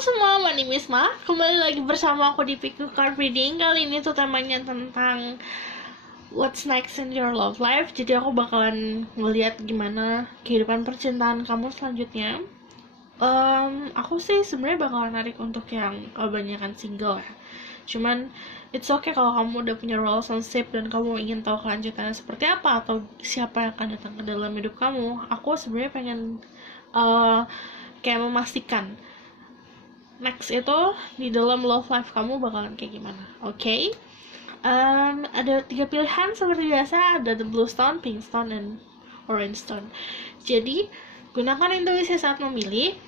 semua, my name is Ma. Kembali lagi bersama aku di Pick Card Reading. Kali ini tuh temanya tentang what's next in your love life. Jadi aku bakalan ngeliat gimana kehidupan percintaan kamu selanjutnya. Aku sih sebenarnya bakalan narik untuk yang kebanyakan single ya. Cuman it's okay kalau kamu udah punya relationship dan kamu ingin tahu kelanjutannya seperti apa atau siapa yang akan datang ke dalam hidup kamu. Aku sebenarnya pengen kayak memastikan next itu di dalam love life kamu bakalan kayak gimana. Oke? Ada 3 pilihan seperti biasa, ada the blue stone, pink stone, dan orange stone. Jadi gunakan intuisi saat memilih.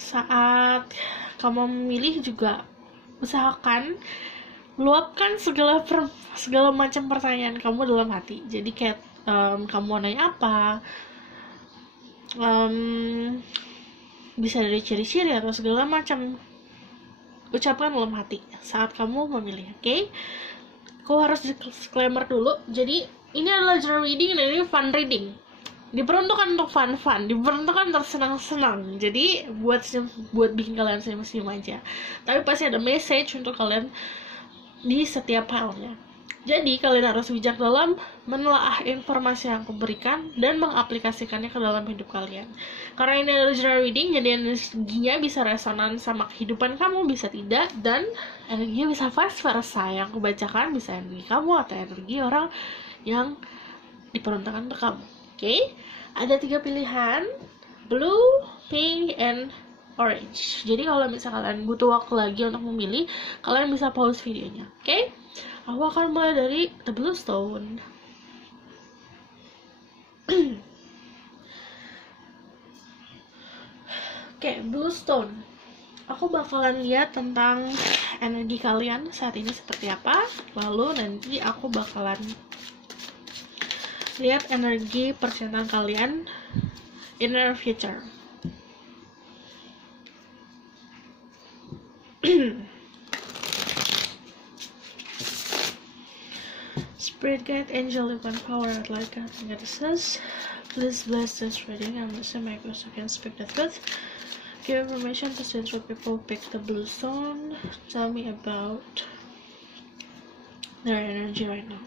Saat kamu memilih juga usahakan luapkan segala macam pertanyaan kamu dalam hati. Jadi kayak kamu mau nanya apa, bisa dari ciri-ciri atau segala macam, ucapkan dalam hati saat kamu memilih. Oke? Aku harus disclaimer dulu. Jadi ini adalah journal reading dan ini fun reading. Diperuntukkan untuk fun, diperuntukkan untuk senang-senang. Jadi buat bikin kalian senyum-senyum aja. Tapi pasti ada message untuk kalian di setiap halnya. Jadi kalian harus bijak dalam menelaah informasi yang aku berikan dan mengaplikasikannya ke dalam hidup kalian. Karena ini adalah journal reading, jadi energinya bisa resonan sama kehidupan kamu, bisa tidak, dan energinya bisa vice versa. Yang aku bacakan bisa energi kamu atau energi orang yang diperuntukkan untuk kamu. Oke? Ada 3 pilihan, blue, pink, and orange. Jadi kalau misalnya kalian butuh waktu lagi untuk memilih, kalian bisa pause videonya. Oke? Aku akan mulai dari the blue stone. Oke, blue stone. Aku bakalan lihat tentang energi kalian saat ini seperti apa. Lalu nanti aku bakalan lihat energi percintaan kalian in the future. Spirit guide, angel, divine power, I'd like God and goddesses, please bless this reading and listen my voice so I can speak the truth. Give information to central people. Pick the blue stone. Tell me about their energy right now.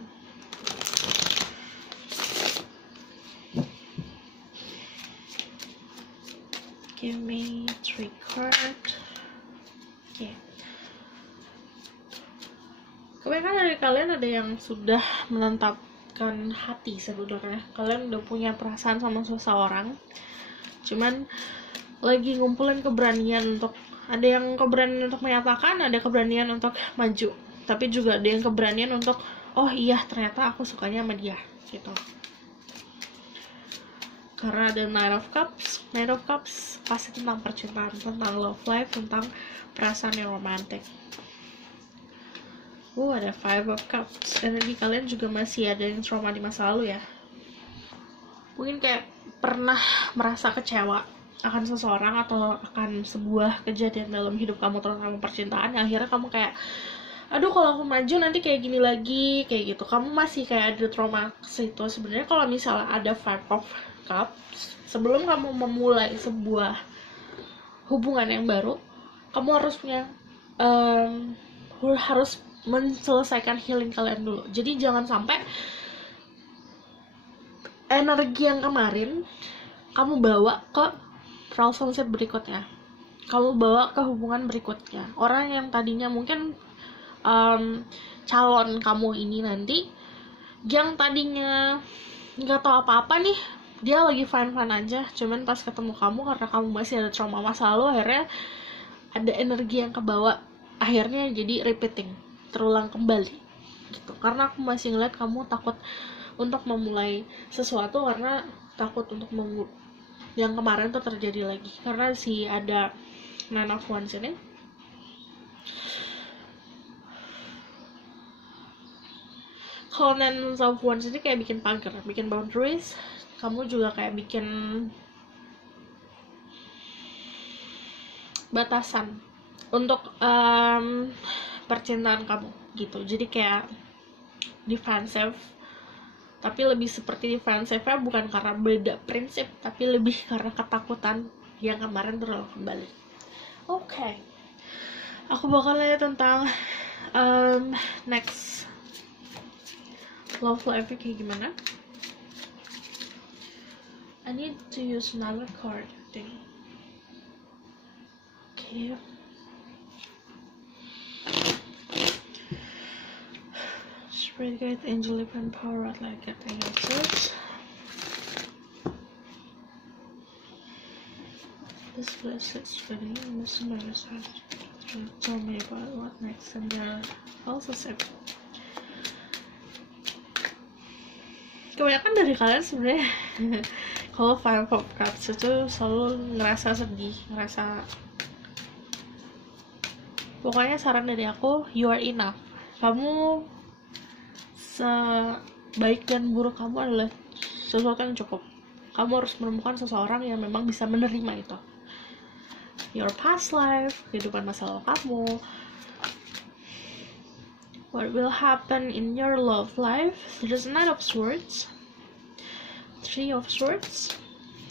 Give me 3 cards. Okay. Kebanyakan dari kalian ada yang sudah menetapkan hati sebenarnya. Kalian udah punya perasaan sama seseorang. Cuman lagi ngumpulin keberanian untuk, ada yang keberanian untuk menyatakan, ada keberanian untuk maju. Tapi juga ada yang keberanian untuk, oh iya ternyata aku sukanya sama dia gitu. Karena ada Knight of Cups pasti tentang percintaan, tentang love life, tentang perasaan yang romantis. Ada 5 of Cups. Energi kalian juga masih ada yang trauma di masa lalu ya. Mungkin kayak pernah merasa kecewa akan seseorang atau akan sebuah kejadian dalam hidup kamu, terutama percintaan, yang akhirnya kamu kayak, aduh kalau aku maju nanti kayak gini lagi, kayak gitu. Kamu masih kayak ada trauma ke situ. Sebenarnya kalau misalnya ada 5 of Cups, sebelum kamu memulai sebuah hubungan yang baru, kamu harus punya harus menyelesaikan healing kalian dulu. Jadi jangan sampai energi yang kemarin kamu bawa ke relationship berikutnya, kamu bawa ke hubungan berikutnya. Orang yang tadinya mungkin calon kamu ini nanti, yang tadinya nggak tahu apa-apa nih, dia lagi fine-fine aja, cuman pas ketemu kamu karena kamu masih ada trauma masa lalu, akhirnya ada energi yang kebawa, akhirnya jadi repeating, terulang kembali gitu. Karena aku masih ngeliat kamu takut untuk memulai sesuatu, karena takut untuk yang kemarin tuh terjadi lagi. Karena ada Nine of Wands ini. Kalau Nine of Wands ini kayak bikin pagar, bikin boundaries. Kamu juga kayak bikin batasan untuk percintaan kamu gitu. Jadi kayak defensive, tapi lebih seperti defensive-nya bukan karena beda prinsip, tapi lebih karena ketakutan yang kemarin terulang kembali. Oke. Aku bakal lihat tentang next love life kayak gimana. I need to use another card thing. Okay. Spirit guide, angel, and power, like it, angels. This blessed study, listen to yourself. Tell me about what next, and they're also said. Kebanyakan dari kalian sebenarnya kalau Five of Cups itu selalu ngerasa sedih, ngerasa, pokoknya saran dari aku, you are enough. Kamu sebaik dan buruk kamu adalah sesuatu yang cukup. Kamu harus menemukan seseorang yang memang bisa menerima itu. Your past life, kehidupan masa lalu kamu, what will happen in your love life. There's Knight of Swords, Three of Swords,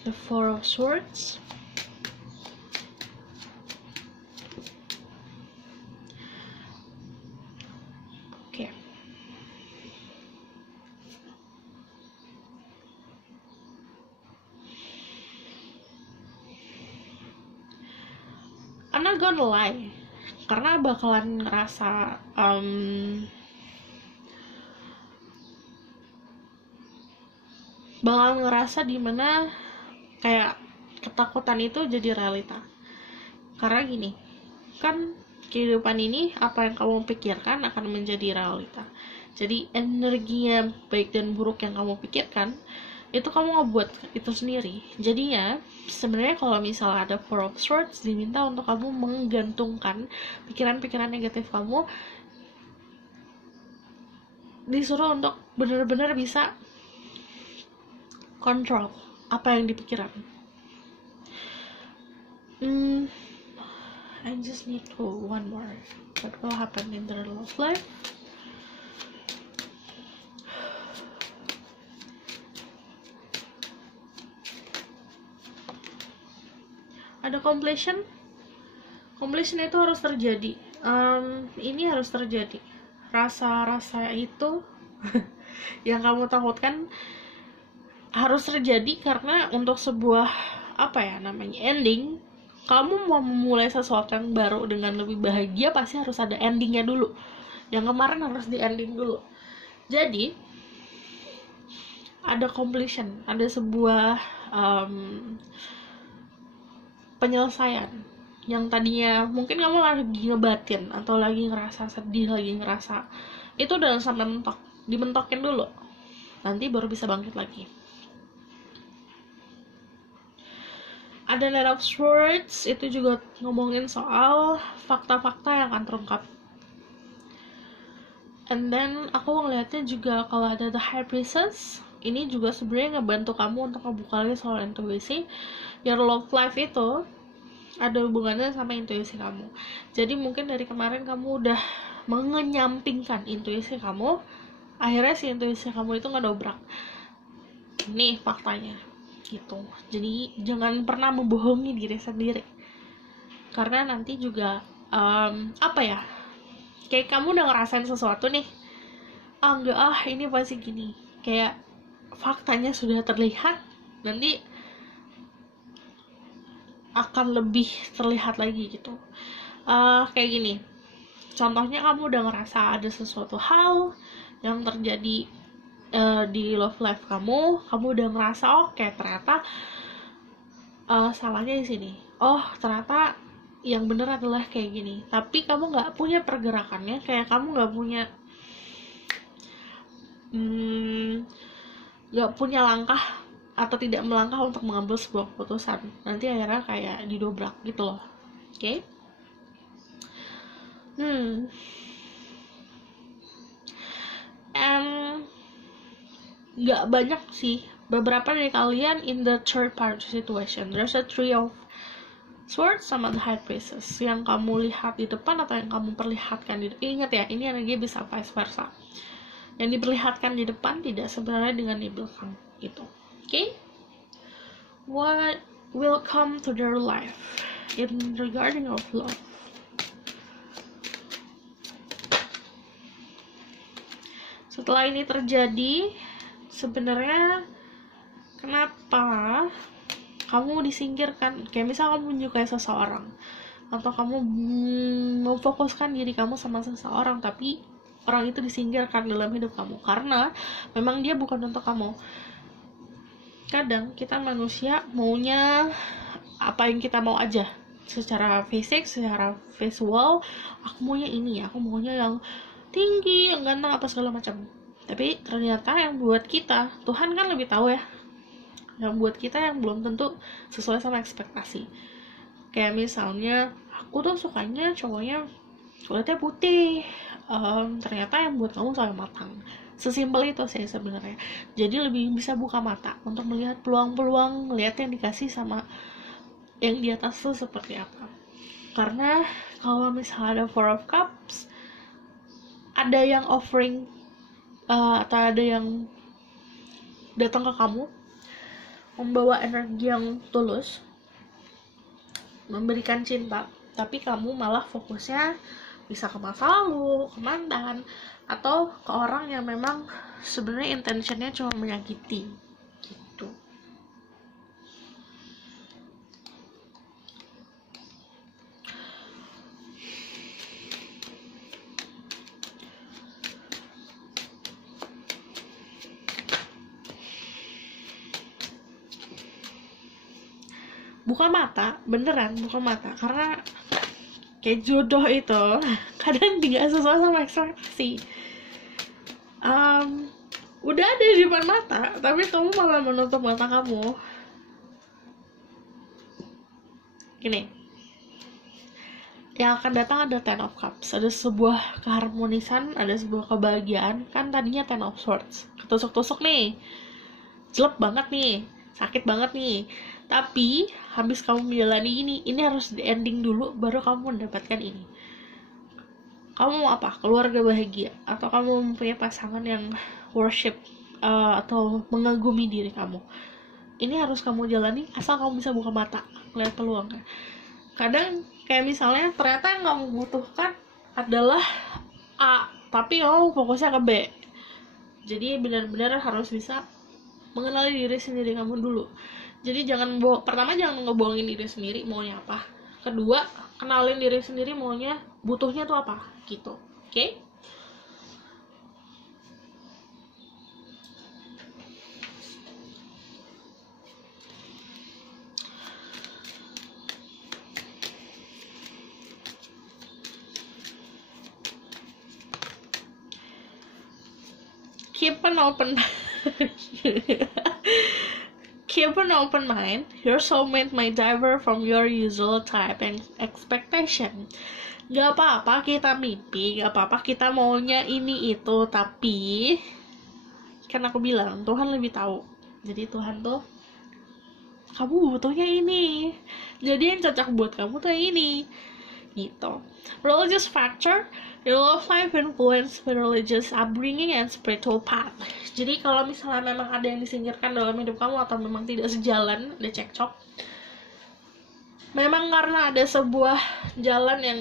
the Four of Swords, okay. I'm not gonna lie, karena bakalan ngerasa dimana kayak ketakutan itu jadi realita. Karena gini, kan kehidupan ini apa yang kamu pikirkan akan menjadi realita. Jadi energinya baik dan buruk yang kamu pikirkan itu kamu ngebuat itu sendiri. Jadinya sebenarnya kalau misalnya ada Four of Swords, diminta untuk kamu menggantungkan pikiran-pikiran negatif kamu, disuruh untuk benar-benar bisa kontrol apa yang dipikirkan. I just need to one more. What will happen in their love life? Ada completion itu harus terjadi. Ini harus terjadi. Rasa-rasa itu yang kamu takutkan harus terjadi, karena untuk sebuah ending, kamu mau memulai sesuatu yang baru dengan lebih bahagia, pasti harus ada endingnya dulu. Yang kemarin harus di ending dulu. Jadi ada completion, ada sebuah penyelesaian yang tadinya mungkin kamu lagi ngebatin atau lagi ngerasa sedih, lagi ngerasa itu udah sampai mentok, dimentokin dulu, nanti baru bisa bangkit lagi. Ada Knight of Swords, itu juga ngomongin soal fakta-fakta yang akan terungkap. And then aku ngeliatnya juga kalau ada The High Priestess, ini juga sebenarnya ngebantu kamu untuk membuka lagi soal intuisi. Your love life itu ada hubungannya sama intuisi kamu. Jadi mungkin dari kemarin kamu udah mengenyampingkan intuisi kamu, akhirnya si intuisi kamu itu ngedobrak. Ini faktanya gitu. Jadi jangan pernah membohongi diri sendiri, karena nanti juga kayak kamu udah ngerasain sesuatu nih, ini pasti gini, kayak faktanya sudah terlihat, nanti akan lebih terlihat lagi gitu. Kayak gini, contohnya kamu udah ngerasa ada sesuatu hal yang terjadi di love life kamu udah ngerasa ternyata salahnya di sini, ternyata yang bener adalah kayak gini, tapi kamu nggak punya pergerakannya, kayak kamu nggak punya langkah atau tidak melangkah untuk mengambil sebuah keputusan, nanti akhirnya kayak didobrak gitu loh. Oke? Nggak banyak sih, beberapa dari kalian in the third party situation. There's a Three of Swords sama The High Priestess yang kamu lihat di depan atau yang kamu perlihatkan di depan. Ingat ya, ini energi bisa vice versa. Yang diperlihatkan di depan tidak sebenarnya dengan di belakang gitu. Okay? What will come to their life in regarding of love? setelah ini terjadi, sebenarnya kenapa kamu disingkirkan? Kayak misal kamu menyukai seseorang, atau kamu memfokuskan diri kamu sama seseorang, tapi orang itu disingkirkan dalam hidup kamu karena memang dia bukan untuk kamu. Kadang kita manusia maunya apa yang kita mau aja, secara fisik, secara visual. Aku maunya ini, aku maunya yang tinggi, yang ganteng, apa segala macam. Tapi ternyata yang buat kita, Tuhan kan lebih tahu ya, yang buat kita yang belum tentu sesuai sama ekspektasi. Kayak misalnya aku tuh sukanya cowoknya kulitnya putih, ternyata yang buat kamu salah matang. Sesimpel itu sih sebenarnya. Jadi lebih bisa buka mata untuk melihat peluang-peluang, melihat yang dikasih sama yang di atas tuh seperti apa. Karena kalau misalnya ada Four of Cups, ada yang offering atau ada yang datang ke kamu membawa energi yang tulus, memberikan cinta, tapi kamu malah fokusnya bisa ke masa lalu, ke mantan, atau ke orang yang memang sebenarnya intentionnya cuma menyakiti gitu. Buka mata, beneran buka mata, karena kayak jodoh itu kadang tidak sesuai sama ekspektasi. Udah ada di depan mata, tapi kamu malah menutup mata kamu. Gini, yang akan datang ada Ten of Cups, ada sebuah keharmonisan, ada sebuah kebahagiaan. Kan tadinya Ten of Swords, ketusuk-tusuk nih, jelek banget nih, sakit banget nih. Tapi habis kamu menjalani ini harus di ending dulu, baru kamu mendapatkan ini. Kamu mau apa? Keluarga bahagia, atau kamu mempunyai pasangan yang worship atau mengagumi diri kamu. Ini harus kamu jalani asal kamu bisa buka mata, lihat peluangnya. Kadang kayak misalnya ternyata yang kamu butuhkan adalah A, tapi kamu fokusnya ke B. Jadi benar-benar harus bisa mengenali diri sendiri kamu dulu. Jadi pertama jangan ngebohongin diri sendiri maunya apa. Kedua, kenalin diri sendiri maunya, butuhnya tuh apa gitu. Oke? Keep an open Keep an open mind. Your soulmate might differ from your usual type and expectation. Gak apa-apa kita mimpi, gak apa-apa kita maunya ini itu, tapi kan aku bilang Tuhan lebih tahu. Jadi Tuhan tuh, kamu butuhnya ini, jadi yang cocok buat kamu tuh ini gitu. Religious factor, your love life influence with religious upbringing and spiritual path. Jadi kalau misalnya memang ada yang disingkirkan dalam hidup kamu atau memang tidak sejalan, ada cekcok, memang karena ada sebuah jalan yang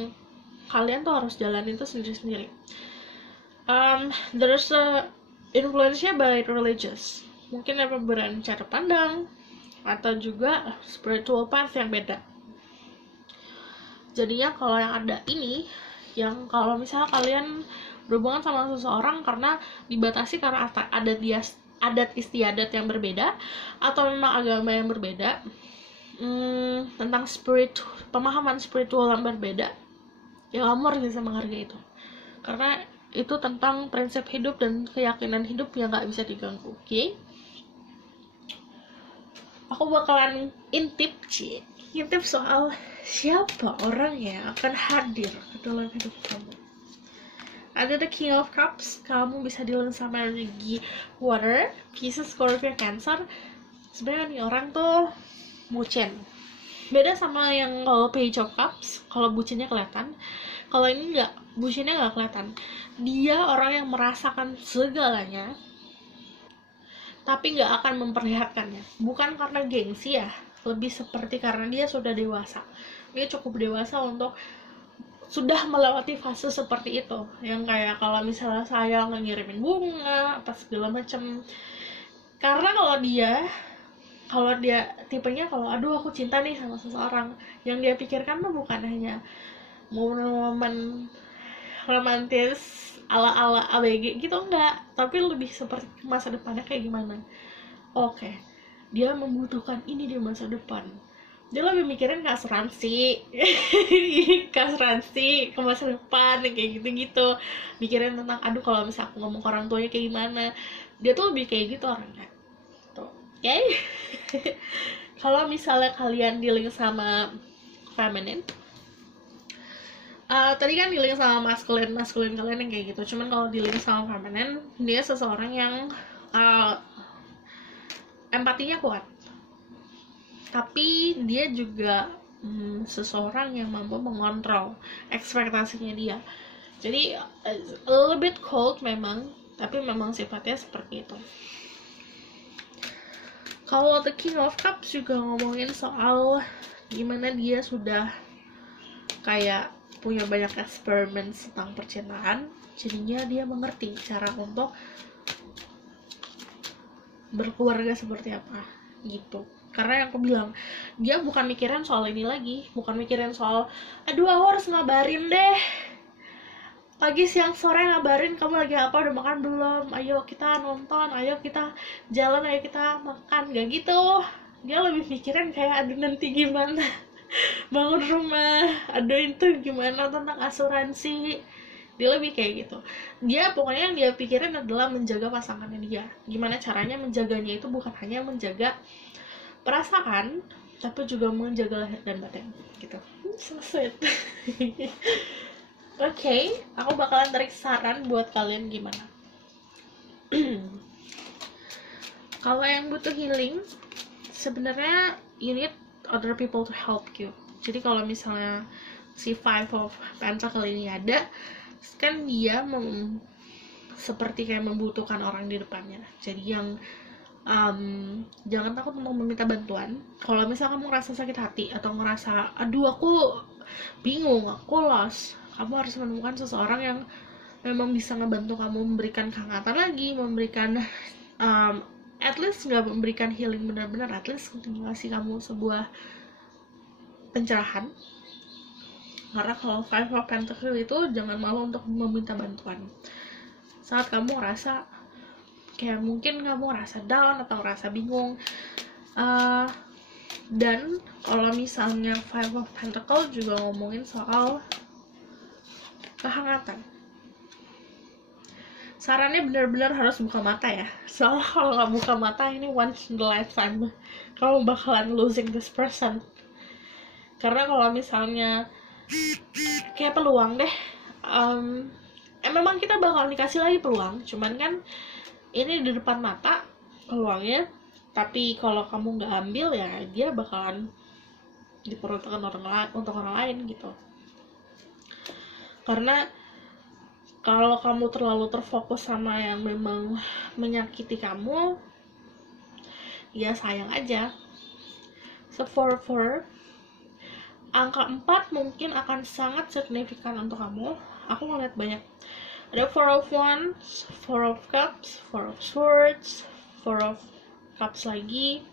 kalian tuh harus jalanin itu sendiri-sendiri. There's a influence-nya by religious, mungkin ada perbedaan cara pandang atau juga spiritual path yang beda. Jadinya kalau yang ada ini, yang kalau misalnya kalian berhubungan sama seseorang karena dibatasi karena adat istiadat yang berbeda atau memang agama yang berbeda, tentang pemahaman spiritual yang berbeda, ya kamu harus bisa menghargai itu, karena itu tentang prinsip hidup dan keyakinan hidup yang gak bisa diganggu. Oke? Aku bakalan intip soal siapa orang yang akan hadir ke dalam hidup kamu. Ada the King of Cups, kamu bisa dealing sama energi water, Pisces, Scorpio, Cancer. Sebenarnya nih orang tuh bucin. Beda sama yang kalau Page of Cups, kalau bucinnya kelihatan. Kalau ini enggak, bucinnya enggak kelihatan. Dia orang yang merasakan segalanya, tapi nggak akan memperlihatkannya. Bukan karena gengsi ya, lebih seperti karena dia sudah dewasa. Dia cukup dewasa untuk sudah melewati fase seperti itu, yang kayak kalau misalnya saya ngirimin bunga apa segala macam. Karena kalau dia tipenya kalau aduh aku cinta nih sama seseorang, yang dia pikirkan tuh bukan hanya momen-momen romantis ala-ala ABG gitu, enggak, tapi lebih seperti masa depannya kayak gimana. Oke, dia membutuhkan ini di masa depan, dia lebih mikirin ke asuransi ke asuransi ke masa depan kayak gitu-gitu, mikirin tentang aduh kalau misalnya aku ngomong ke orang tuanya kayak gimana. Dia tuh lebih kayak gitu orangnya tuh. Oke. Kalau misalnya kalian dealing sama feminine, tadi kan dealing sama maskulin kalian yang kayak gitu, cuman kalau dealing sama feminine, dia seseorang yang empatinya kuat, tapi dia juga seseorang yang mampu mengontrol ekspektasinya dia. Jadi a little bit cold memang, tapi memang sifatnya seperti itu. Kalau The King of Cups juga ngomongin soal gimana dia sudah kayak punya banyak eksperimen tentang percintaan, jadinya dia mengerti cara untuk berkeluarga seperti apa gitu. Karena yang aku bilang, dia bukan mikirin soal ini lagi, bukan mikirin soal aduh aku harus ngabarin deh pagi siang sore, ngabarin kamu lagi apa, udah makan belum, ayo kita nonton, ayo kita jalan, ayo kita makan, gak gitu. Dia lebih mikirin kayak aduh nanti gimana bangun rumah, aduh itu gimana tentang asuransi. Dia lebih kayak gitu. Dia pokoknya yang dia pikirin adalah menjaga pasangannya dia. Gimana caranya menjaganya itu bukan hanya menjaga perasaan, tapi juga menjaga lahir dan batin gitu. So sweet. Oke, aku bakalan tarik saran buat kalian gimana. Kalau yang butuh healing, sebenarnya you need other people to help you. Jadi kalau misalnya si Five of Pentacles ini ada, kan dia seperti kayak membutuhkan orang di depannya. Jadi yang jangan takut untuk meminta bantuan. Kalau misalnya kamu ngerasa sakit hati atau ngerasa aduh aku bingung, aku lost, kamu harus menemukan seseorang yang memang bisa ngebantu kamu, memberikan kehangatan lagi, memberikan at least nggak memberikan healing benar-benar, at least ngasih kamu sebuah pencerahan. Karena kalau Five of Pentacles itu jangan malu untuk meminta bantuan saat kamu ngerasa kayak mungkin kamu ngerasa down atau ngerasa bingung. Dan kalau misalnya Five of Pentacles juga ngomongin soal kehangatan, sarannya benar-benar harus buka mata ya, soalnya kalau nggak buka mata ini once in the lifetime kamu bakalan losing this person. Karena kalau misalnya kayak peluang deh, memang kita bakal dikasih lagi peluang, cuman kan ini di depan mata peluangnya, tapi kalau kamu nggak ambil ya dia bakalan diperuntukkan untuk orang lain gitu. Karena kalau kamu terlalu terfokus sama yang memang menyakiti kamu, ya sayang aja. So for angka 4 mungkin akan sangat signifikan untuk kamu. Aku ngeliat banyak, ada Four of Wands, Four of Cups, Four of Swords, Four of Cups lagi,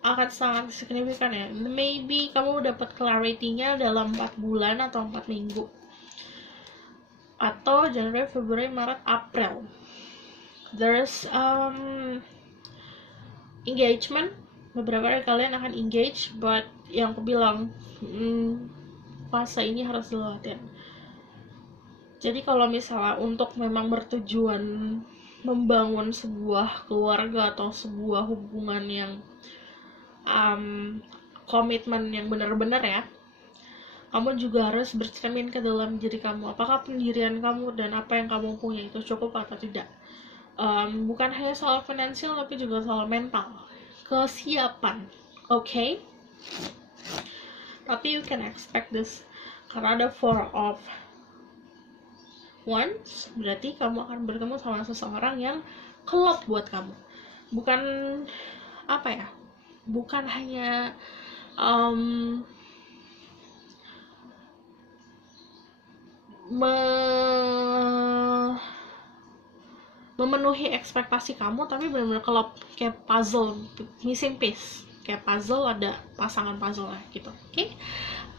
akan sangat signifikan ya. Maybe kamu dapat clarity-nya dalam 4 bulan atau 4 minggu, atau Januari, Februari, Maret, April. There's engagement, beberapa dari kalian akan engage, but yang aku bilang fase ini harus dilewatin. Jadi kalau misalnya untuk memang bertujuan membangun sebuah keluarga atau sebuah hubungan yang komitmen yang benar-benar ya, kamu juga harus bercermin ke dalam diri kamu, apakah pendirian kamu dan apa yang kamu punya itu cukup atau tidak. Bukan hanya soal finansial, tapi juga soal mental, kesiapan. Okay? Tapi you can expect this, karena ada Four of Wands, berarti kamu akan bertemu sama seseorang yang klop buat kamu. Bukan apa ya, bukan hanya memenuhi ekspektasi kamu, tapi benar-benar kalau kayak puzzle missing piece, kayak puzzle ada pasangan puzzle lah gitu. Oke,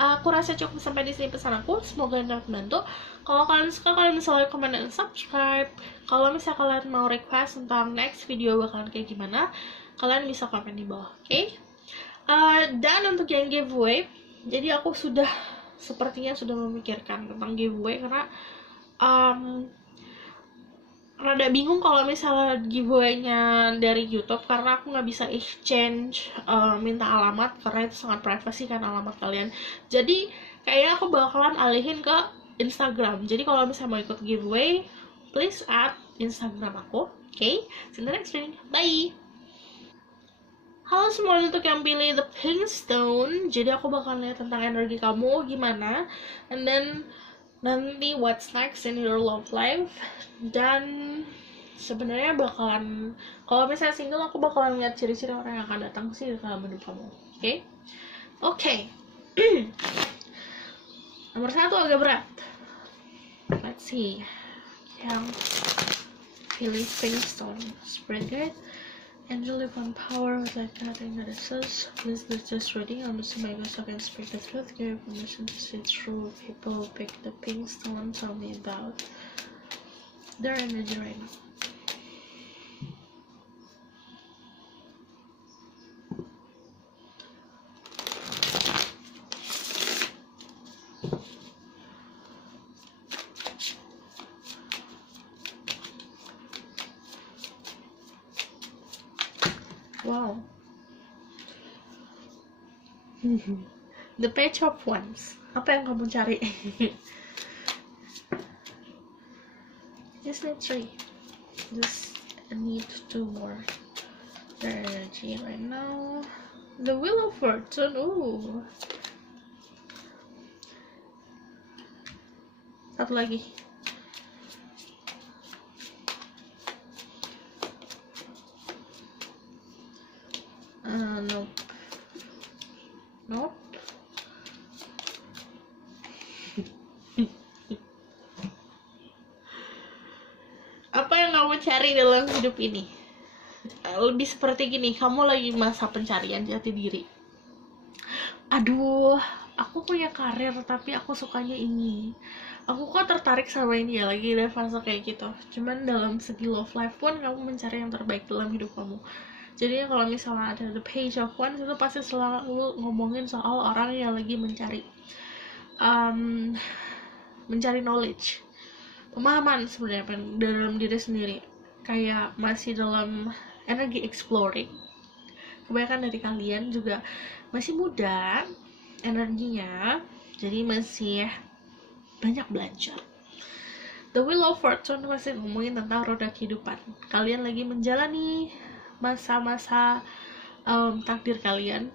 aku rasa cukup sampai di sini pesan aku, semoga dapat membantu. Kalau kalian suka, kalian bisa like, comment, dan subscribe. Kalau misalnya kalian mau request tentang next video bakalan kayak gimana, kalian bisa komen di bawah. Oke, dan untuk yang giveaway, jadi aku sepertinya sudah memikirkan tentang giveaway, karena rada bingung kalau misalnya giveaway-nya dari YouTube, karena aku nggak bisa exchange minta alamat, karena itu sangat privacy kan alamat kalian. Jadi kayaknya aku bakalan alihin ke Instagram. Jadi kalau misalnya mau ikut giveaway, please add Instagram aku. Okay, see you in the next video. Bye. Halo semua, untuk yang pilih the pink stone, jadi aku bakal lihat tentang energi kamu gimana, and then nanti what's next in your love life. Dan sebenarnya bakalan, kalau misalnya single, aku bakalan lihat ciri-ciri orang yang akan datang sih dalam hidup kamu. Oke. Nomor 1 agak berat. Let's see. Yang pilih pink stone, spread guide, angel on power with like nothing that it says. Please let's just reading. I'm just my best I can speak the truth. Give permission to see through people. Pick the pink stone. Tell me about their energy right now. Wow. The Page of Wands. Apa yang kamu cari? Just need 3. Just need 2 more. Their energy right now. The Wheel of Fortune. Ooh. Satu lagi. Nope. Nope. Apa yang kamu cari dalam hidup ini? Lebih seperti gini, kamu lagi masa pencarian jati diri. Aduh, aku punya karir tapi aku sukanya ini. Aku kok tertarik sama ini ya, lagi ada fase kayak gitu. Cuman dalam segi love life pun kamu mencari yang terbaik dalam hidup kamu. Jadi kalau misalnya ada the Page of Wands, itu pasti selalu ngomongin soal orang yang lagi mencari knowledge, pemahaman sebenarnya dalam diri sendiri, kayak masih dalam energi exploring. Kebanyakan dari kalian juga masih muda energinya, jadi masih banyak belajar. The Wheel of Fortune masih ngomongin tentang roda kehidupan. Kalian lagi menjalani masa-masa takdir kalian,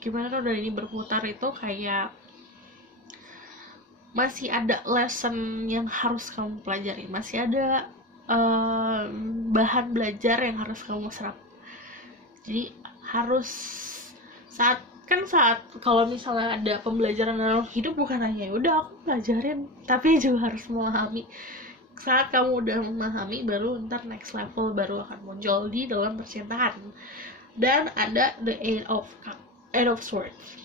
gimana roda ini berputar, itu kayak masih ada lesson yang harus kamu pelajari, masih ada bahan belajar yang harus kamu serap. Jadi harus saat kalau misalnya ada pembelajaran dalam hidup, bukan hanya udah aku pelajarin, tapi juga harus memahami. Saat kamu udah memahami, baru ntar next level baru akan muncul di dalam percintaan. Dan ada the Eight of Swords.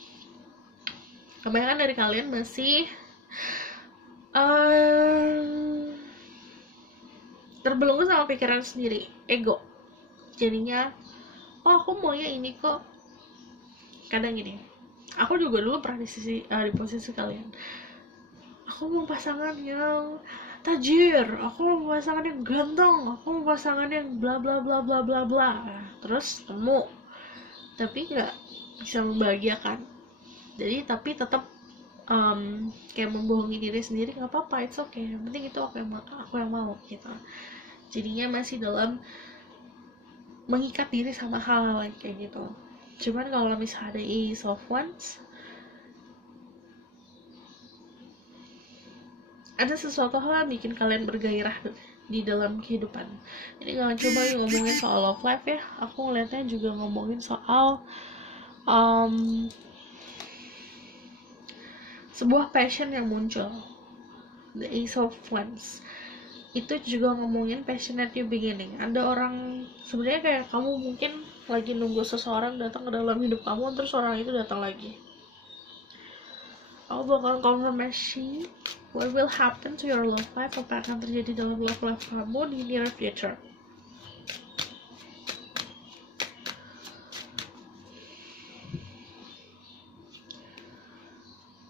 Kebanyakan dari kalian masih terbelenggu sama pikiran sendiri, ego. Jadinya, oh aku maunya ini kok. Kadang gini, aku juga dulu pernah di posisi kalian. Aku mau pasangan yang tajir, aku mau pasangan yang ganteng, aku mau pasangan yang bla bla bla bla bla bla. Terus temu, tapi nggak bisa membahagiakan. Jadi tapi tetap kayak membohongi diri sendiri, nggak apa-apa, it's okay. Yang penting itu aku yang mau gitu. Jadinya masih dalam mengikat diri sama hal-hal kayak gitu. Cuman kalau misalnya ada Ace of Wands, ada sesuatu hal yang bikin kalian bergairah di dalam kehidupan. Jadi gak coba ngomongin soal love life ya, aku ngeliatnya juga ngomongin soal sebuah passion yang muncul. the Ace of Wands itu juga ngomongin passionate new beginning. Ada orang, sebenarnya kayak kamu mungkin lagi nunggu seseorang datang ke dalam hidup kamu, terus orang itu datang lagi. Aku bakal konfirmasi what will happen to your love life, apa akan terjadi dalam love life kamu di near future.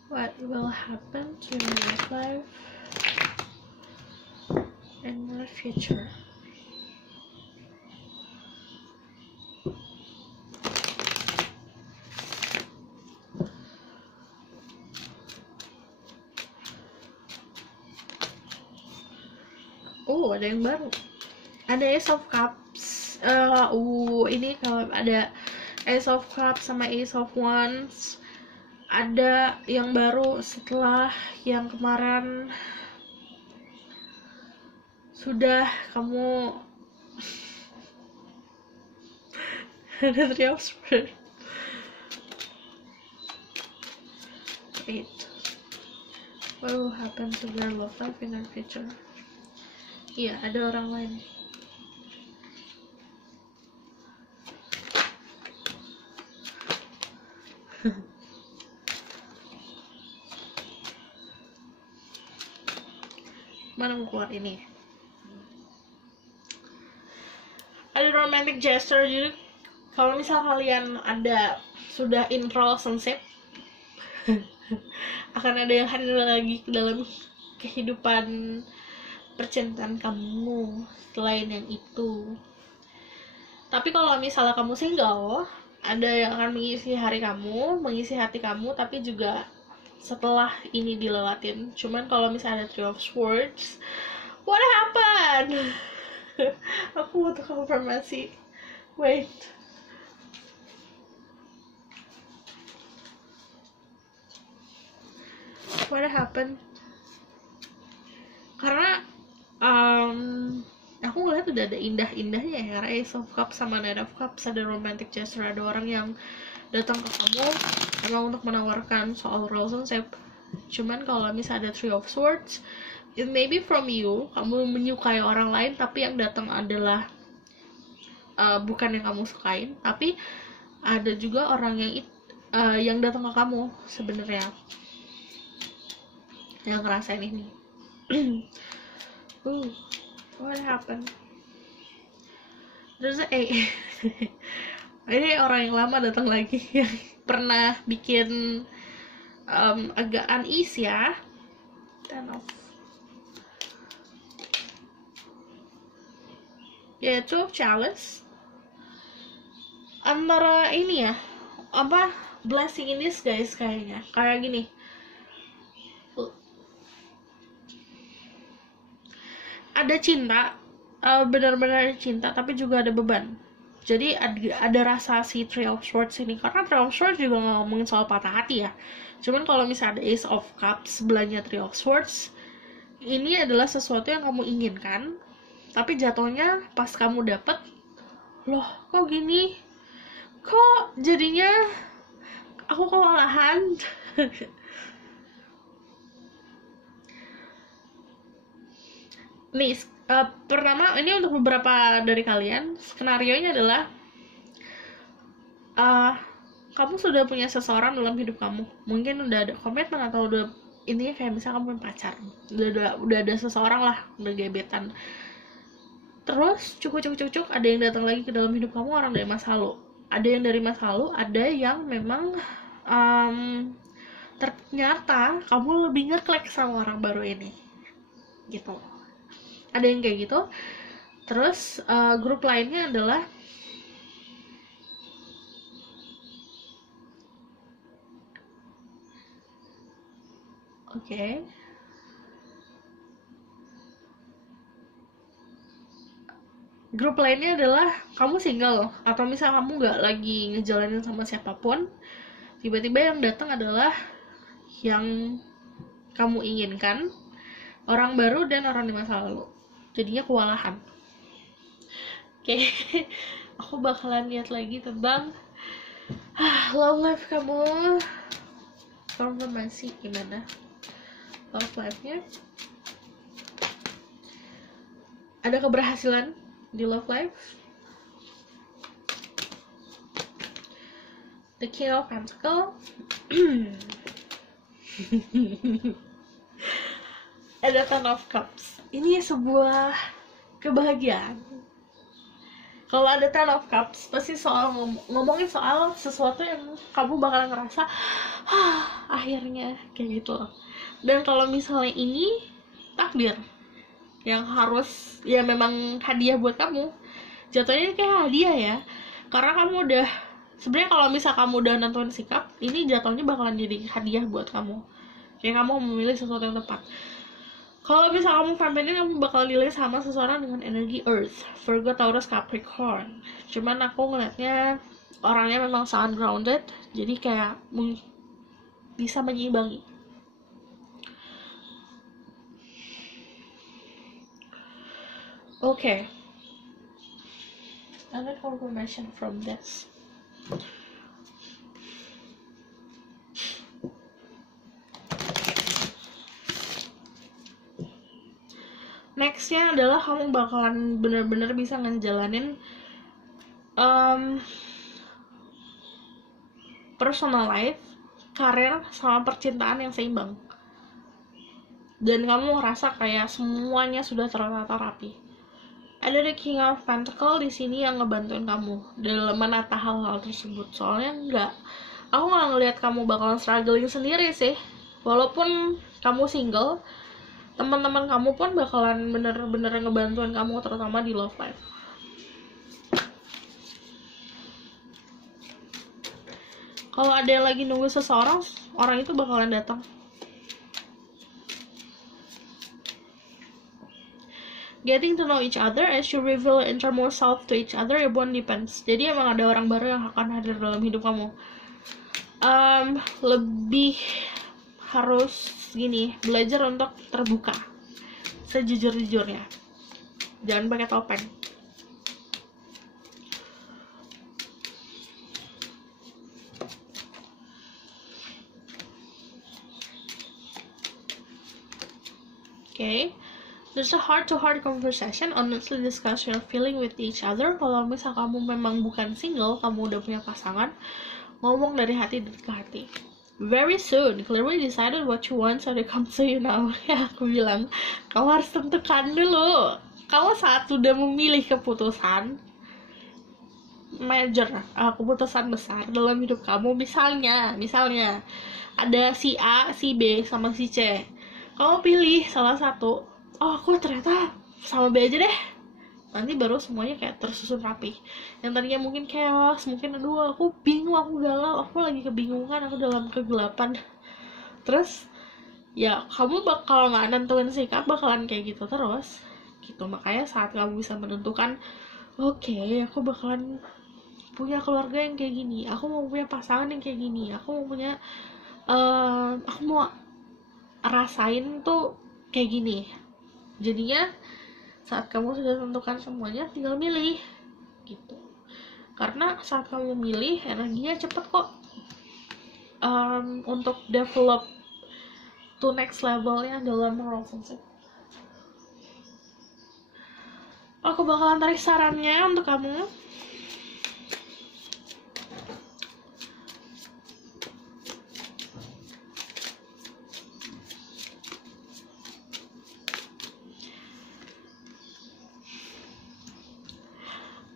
What will happen to your love life in the future. Ada yang baru. Ada Ace of Cups. Ini kalau ada Ace of Cups sama Ace of Wands. Ada yang baru setelah yang kemarin sudah kamu ada Three of Swords. What will happen to your love life in the future? Iya, ada orang lain. Mana mau keluar ini? Ada romantic gesture. Jadi kalau misal kalian sudah in relationship, akan ada yang hadir lagi ke dalam kehidupan percintaan kamu selain yang itu. Tapi kalau misalnya kamu single, ada yang akan mengisi hari kamu, mengisi hati kamu, tapi juga setelah ini dilewatin. Cuman kalau misalnya ada Three of Swords, what happened? Aku butuh konfirmasi. Wait. What happened? Karena aku ngeliat udah ada indah-indahnya ya, karena Ace of Cups sama Knight of Cups, ada romantic gesture, ada orang yang datang ke kamu emang untuk menawarkan soal relationship. Cuman kalau misalnya ada Three of Swords, it may be from you, kamu menyukai orang lain, tapi yang datang adalah bukan yang kamu sukain, tapi ada juga orang yang datang ke kamu sebenarnya yang ngerasain ini. What happened? Terus ini orang yang lama datang lagi yang pernah bikin agak unease ya. Two of Chalice. Antara ini ya, blessing in disguise kayaknya. Kayak gini. Ada cinta, benar-benar cinta, tapi juga ada beban. Jadi ada rasa si Three of Swords ini, karena Three of Swords juga nggak ngomongin soal patah hati ya. Cuman kalau misalnya ada Ace of Cups sebelahnya Three of Swords, ini adalah sesuatu yang kamu inginkan, tapi jatuhnya pas kamu dapet, loh kok gini, kok jadinya aku kewalahan. Nih, pertama ini untuk beberapa dari kalian, skenarionya adalah kamu sudah punya seseorang dalam hidup kamu, mungkin udah ada komitmen atau udah intinya kayak misalnya kamu punya pacar, udah ada seseorang lah, udah gebetan. Terus cuk ada yang datang lagi ke dalam hidup kamu, orang dari masa lalu. Ada yang dari masa lalu, ada yang memang ternyata kamu lebih nge-click sama orang baru ini, gitu. Ada yang kayak gitu. Terus grup lainnya adalah grup lainnya adalah kamu single, atau misal kamu nggak lagi ngejalanin sama siapapun, tiba-tiba yang datang adalah yang kamu inginkan, orang baru dan orang di masa lalu. Jadinya kewalahan. Aku bakalan lihat lagi tentang love life kamu, konfirmasi gimana love life-nya. ada keberhasilan di love life. The King of Pentacles. Ada Ten of Cups. Ini sebuah kebahagiaan. Kalau ada Ten of Cups, pasti soal ngomongin soal sesuatu yang kamu bakal ngerasa akhirnya kayak gitu. Dan kalau misalnya ini takdir yang harus, ya memang hadiah buat kamu, jatuhnya kayak hadiah ya, karena kamu udah, sebenarnya kalau misal kamu udah nentuin sikap, ini jatuhnya bakalan jadi hadiah buat kamu, kayak kamu memilih sesuatu yang tepat. Kalau bisa kamu feminin, kamu bakal dilihat sama seseorang dengan energi Earth, Virgo, Taurus, Capricorn. Cuman aku ngeliatnya orangnya memang sangat grounded, jadi kayak bisa menyeimbangi. Okay. Another confirmation from this. Nextnya adalah kamu bakalan bener-bener bisa ngejalanin personal life, karir, sama percintaan yang seimbang. Dan kamu ngerasa kayak semuanya sudah tertata rapi. Ada The King of Pentacles di sini yang ngebantuin kamu dalam menata hal-hal tersebut. Soalnya aku nggak ngelihat kamu bakalan struggling sendiri sih. Walaupun kamu single, teman-teman kamu pun bakalan bener-bener ngebantuin kamu, terutama di love life. Kalau ada yang lagi nunggu seseorang, orang itu bakalan datang. Getting to know each other as you reveal innermost self to each other, your bond depends. Jadi emang ada orang baru yang akan hadir dalam hidup kamu. Lebih harus gini, belajar untuk terbuka sejujur-jujurnya, jangan pakai topeng. Okay, there's a heart-to-heart conversation. Honestly discuss your feeling with each other. Kalau misal kamu memang bukan single, kamu udah punya pasangan, ngomong dari hati ke hati. Very soon, clearly decided what you want, so they come to you now. Ya, aku bilang, kamu harus tentukan dulu. Kamu saat sudah memilih keputusan major, keputusan besar dalam hidup kamu, misalnya ada si A, si B, sama si C. Kamu pilih salah satu. Oh, aku ternyata sama B aja deh. Nanti baru semuanya kayak tersusun rapi. Yang tadinya mungkin chaos, mungkin aduh aku bingung, aku galau, aku lagi kebingungan, aku dalam kegelapan. Terus ya kamu kalau nggak nentuin sikap bakalan kayak gitu terus gitu. Makanya saat kamu bisa menentukan, oke, aku bakalan punya keluarga yang kayak gini, aku mau punya pasangan yang kayak gini, aku mau punya aku mau rasain tuh kayak gini. Jadinya saat kamu sudah tentukan semuanya, tinggal milih gitu. Karena saat kamu milih, energinya cepet kok untuk develop to next levelnya dalam relationship. Aku bakalan tarik sarannya untuk kamu.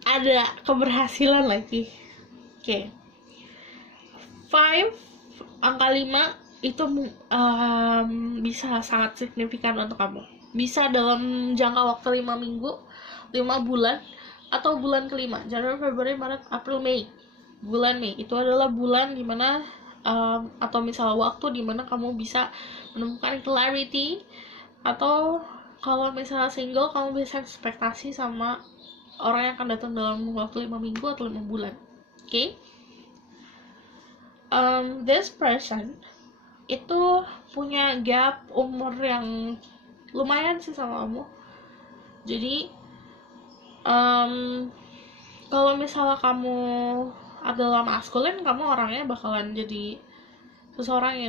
Ada keberhasilan lagi. Oke. 5, angka 5 itu bisa sangat signifikan untuk kamu. Bisa dalam jangka waktu 5 minggu, 5 bulan, atau bulan kelima, Januari, Februari, Maret, April, Mei. Bulan Mei itu adalah bulan dimana atau misalnya waktu dimana kamu bisa menemukan clarity, atau kalau misalnya single, kamu bisa ekspektasi sama orang yang akan datang dalam waktu 5 minggu atau 5 bulan. Okay? This person itu punya gap umur yang lumayan sih sama kamu. Jadi kalau misalnya kamu adalah maskulin, kamu orangnya bakalan jadi seseorang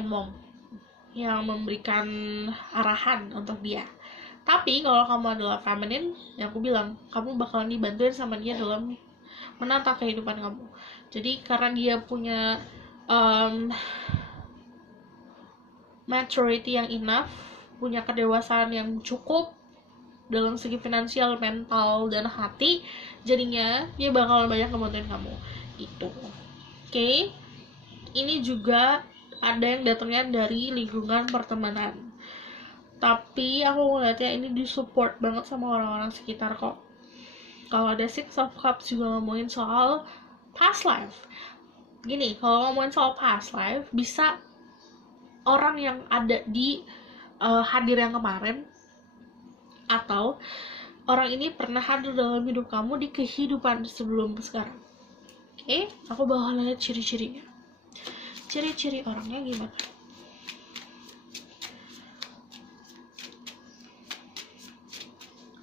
yang memberikan arahan untuk dia. Tapi kalau kamu adalah feminine, yang aku bilang, kamu bakalan dibantuin sama dia dalam menata kehidupan kamu. Jadi karena dia punya maturity yang enough, punya kedewasaan yang cukup dalam segi finansial, mental, dan hati, jadinya dia bakalan banyak ngebantuin kamu gitu. Oke. Ini juga ada yang datangnya dari lingkungan pertemanan, tapi aku ngeliatnya ini disupport banget sama orang-orang sekitar kok. Kalau ada Six of Cups juga ngomongin soal past life. Gini, kalau ngomongin soal past life, bisa orang yang ada di hadir yang kemarin, atau orang ini pernah hadir dalam hidup kamu di kehidupan sebelum sekarang. Oke, aku bakal lihat ciri-cirinya. Ciri-ciri orangnya gimana?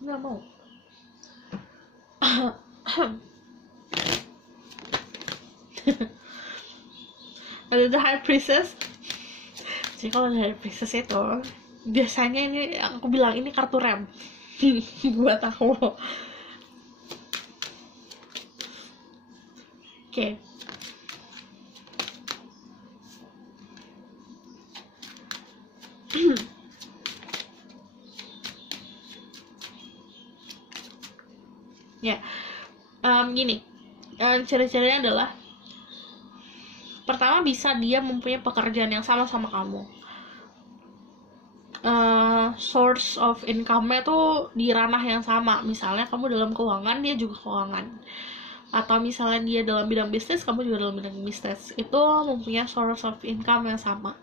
Nggak mau. Ada The High Priestess. Jadi kalau The High Priestess itu biasanya ini aku bilang ini kartu rem buat aku. Oke. Ya, gini, ciri-cirinya adalah pertama, bisa dia mempunyai pekerjaan yang sama sama kamu. Source of income-nya tuh di ranah yang sama. Misalnya kamu dalam keuangan, dia juga keuangan. Atau misalnya dia dalam bidang bisnis, kamu juga dalam bidang bisnis. Itu mempunyai source of income yang sama.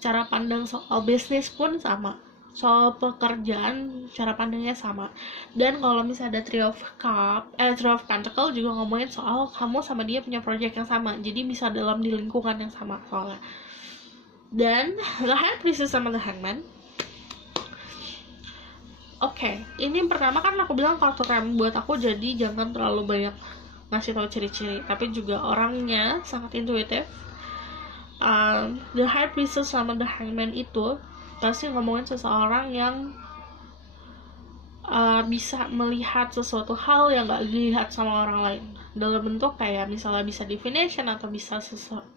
Cara pandang soal bisnis pun sama. Soal pekerjaan, cara pandangnya sama. Dan kalau misalnya ada Three of Pentacle juga ngomongin soal kamu sama dia punya project yang sama. Jadi bisa dalam di lingkungan yang sama soalnya. Dan The High Priestess sama The Hangman. Oke, ini pertama kan aku bilang kartu rem buat aku, jadi jangan terlalu banyak ngasih tahu ciri-ciri, tapi juga orangnya sangat intuitif. The High Priestess sama The Hangman itu pasti ngomongin seseorang yang bisa melihat sesuatu hal yang gak dilihat sama orang lain, dalam bentuk kayak misalnya bisa divination atau bisa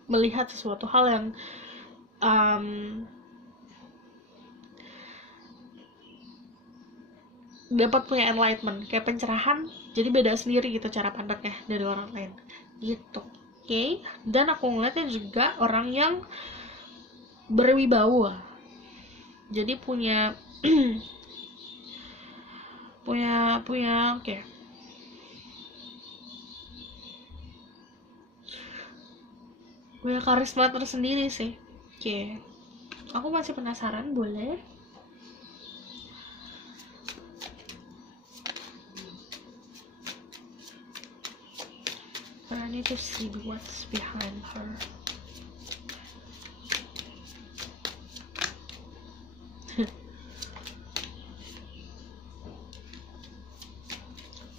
melihat sesuatu hal yang dapat punya enlightenment, kayak pencerahan, jadi beda sendiri gitu cara pandangnya dari orang lain gitu. Oke. Dan aku ngeliatnya juga orang yang berwibawa, jadi punya punya oke. Punya karisma tersendiri sih. Oke. Aku masih penasaran, boleh? But I need to see what's behind her.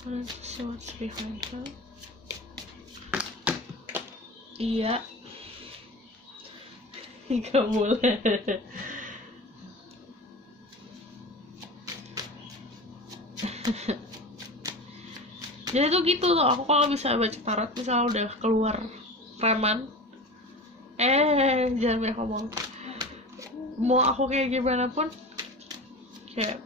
Let's see what's behind her. Iya. Gak boleh. Jadi tuh gitu loh, aku kalau bisa baca tarot misalnya udah keluar reman, jangan banyak ngomong. Mau aku kayak gimana pun, kayak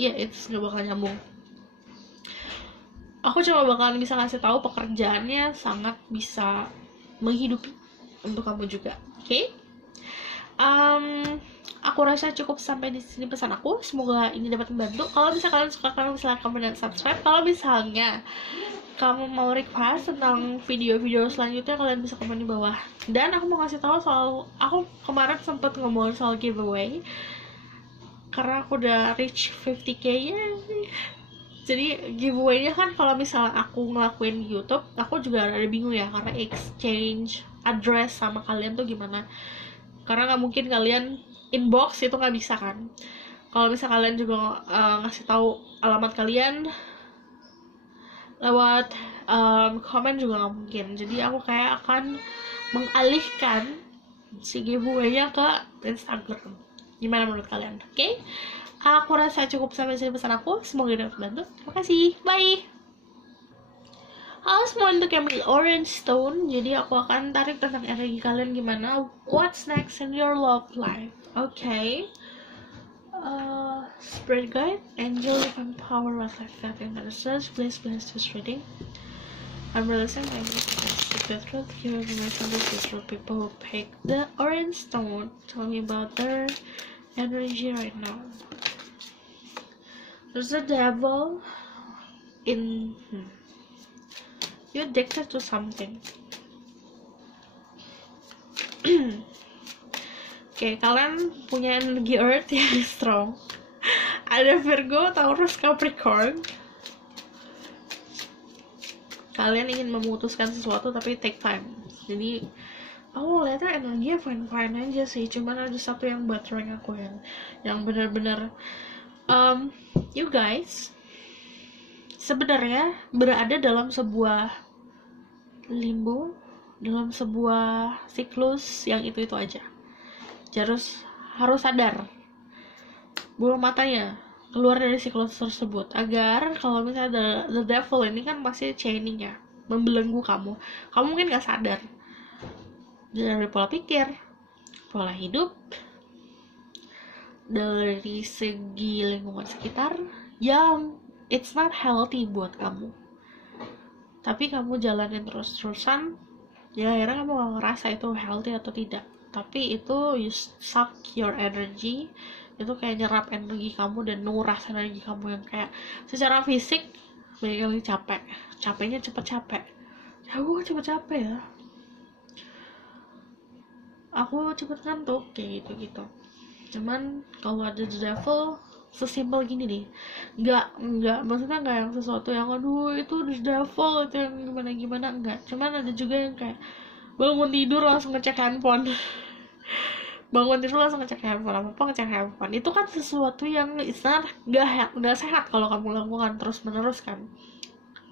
iya, itu gak bakal nyambung. Aku cuma bakalan bisa ngasih tahu pekerjaannya sangat bisa menghidupi untuk kamu juga. Oke? Aku rasa cukup sampai di sini pesan aku. Semoga ini dapat membantu. Kalau misalnya kalian suka, kalian silahkan komen dan subscribe. Kalau misalnya kamu mau request tentang video-video selanjutnya, kalian bisa komen di bawah. Dan aku mau kasih tahu soal, aku kemarin sempat ngomongin soal giveaway karena aku udah reach 50k ya. Jadi giveaway-nya kan kalau misalnya aku ngelakuin di YouTube, aku juga ada bingung ya, karena exchange address sama kalian tuh gimana. Karena nggak mungkin kalian inbox, itu nggak bisa kan. Kalau misalnya kalian juga ngasih tahu alamat kalian lewat komen juga nggak mungkin. Jadi aku kayak akan mengalihkan si giveaway-nya ke Instagram. Gimana menurut kalian? Oke? Aku rasa cukup sampai sini pesan aku. Semoga dapat bantu. Terima kasih. Bye. Halo semua, untuk yang ambil orange stone, jadi aku akan tarik tentang energi kalian gimana. What's next in your love life? Okay. Spirit guide, angel, divine power, what life got in the search. Please bless this reading. I'm releasing my secret truth here in my single people who pick the orange stone. Tell me about their energy right now. There's a devil in you're addicted to something. Oke, kalian punya energi earth yang strong. Ada Virgo, Taurus, Capricorn. Kalian ingin memutuskan sesuatu tapi take time. Jadi aku lihatnya energinya fine aja sih, cuman ada satu yang bothering aku yang benar-benar you guys sebenarnya berada dalam sebuah limbo, dalam sebuah siklus yang itu aja. Harus sadar, buang matanya, keluar dari siklus tersebut, agar kalau misalnya the devil ini kan pasti chaining ya, membelenggu kamu mungkin gak sadar dari pola pikir, pola hidup, dari segi lingkungan sekitar yang it's not healthy buat kamu, tapi kamu jalanin terus-terusan, ya akhirnya kamu gak ngerasa itu healthy atau tidak, tapi itu you suck your energy, itu kayak nyerap energi kamu dan nguras energi kamu yang kayak secara fisik banyak yang capeknya cepet capek. Aku cepet capek ya, aku cepet ngantuk kayak gitu. Cuman kalau ada the devil sesimpel gini nih, nggak maksudnya nggak yang sesuatu yang aduh itu the devil itu yang gimana enggak, cuman ada juga yang kayak bangun tidur langsung ngecek handphone ngecek handphone itu kan sesuatu yang istilahnya nggak sehat kalau kamu lakukan terus menerus kan,